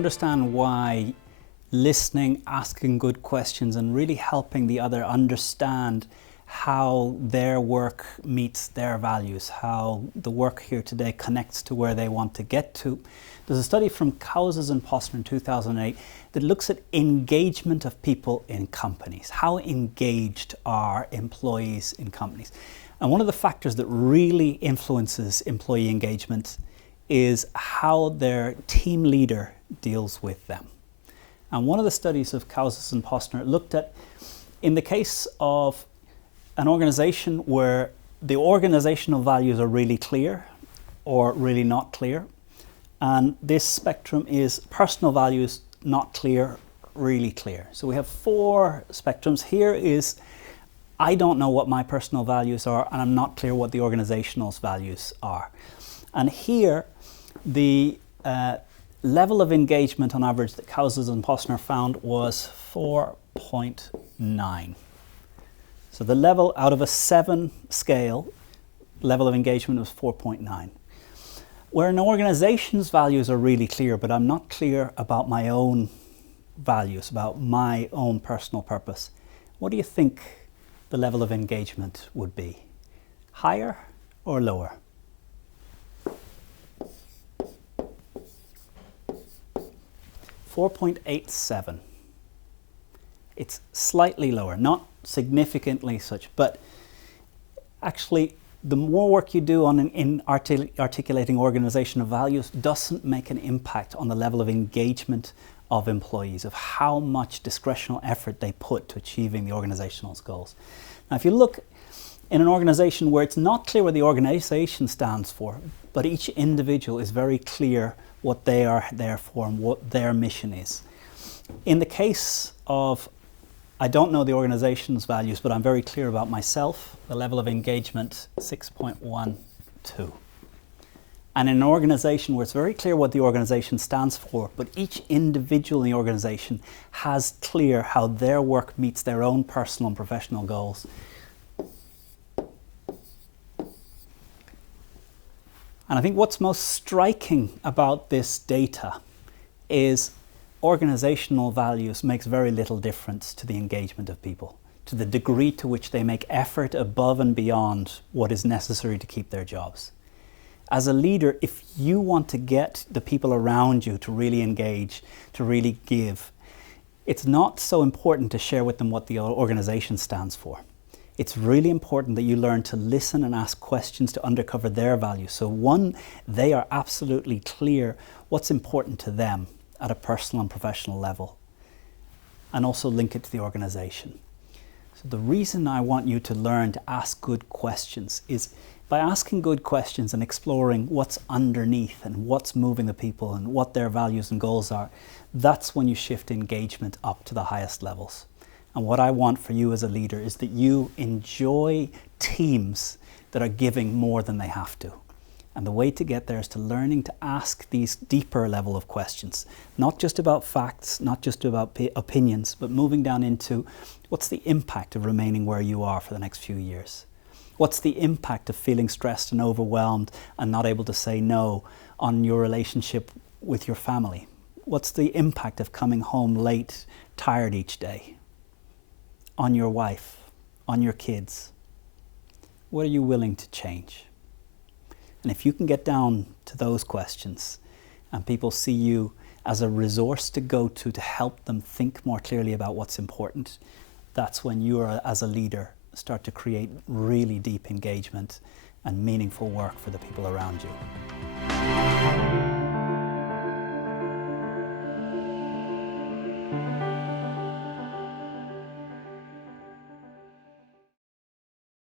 understand why listening, asking good questions, and really helping the other understand how their work meets their values, how the work here today connects to where they want to get to. There's a study from Cowses and Posner in 2008 that looks at engagement of people in companies. How engaged are employees in companies? And one of the factors that really influences employee engagement is how their team leader deals with them. And one of the studies of Cowses and Posner looked at, in the case of an organization where the organizational values are really clear or really not clear, and this spectrum is personal values, not clear, really clear. So we have 4 spectrums. Here is, I don't know what my personal values are, and I'm not clear what the organizational's values are. And here, the level of engagement on average that Cowses and Posner found was 4.9. So the level out of a 7 scale, level of engagement was 4.9. Where an organization's values are really clear, but I'm not clear about my own values, about my own personal purpose, what do you think the level of engagement would be? Higher or lower? .87. It's slightly lower, not significantly such, but actually the more work you do in articulating organizational values doesn't make an impact on the level of engagement of employees, of how much discretional effort they put to achieving the organizational goals. Now, if you look in an organization where it's not clear what the organization stands for, but each individual is very clear what they are there for and what their mission is. In the case of, I don't know the organization's values, but I'm very clear about myself, the level of engagement, 6.12. And in an organization where it's very clear what the organization stands for, but each individual in the organization has clear how their work meets their own personal and professional goals, and I think what's most striking about this data is organizational values makes very little difference to the engagement of people, to the degree to which they make effort above and beyond what is necessary to keep their jobs. As a leader, if you want to get the people around you to really engage, to really give, it's not so important to share with them what the organization stands for. It's really important that you learn to listen and ask questions to uncover their values. So one, they are absolutely clear what's important to them at a personal and professional level, and also link it to the organization. So the reason I want you to learn to ask good questions is by asking good questions and exploring what's underneath and what's moving the people and what their values and goals are, that's when you shift engagement up to the highest levels. And what I want for you as a leader is that you enjoy teams that are giving more than they have to. And the way to get there is to learning to ask these deeper level of questions, not just about facts, not just about opinions, but moving down into what's the impact of remaining where you are for the next few years? What's the impact of feeling stressed and overwhelmed and not able to say no on your relationship with your family? What's the impact of coming home late, tired each day? On your wife, on your kids? What are you willing to change? And if you can get down to those questions and people see you as a resource to go to help them think more clearly about what's important, that's when you are, as a leader, start to create really deep engagement and meaningful work for the people around you.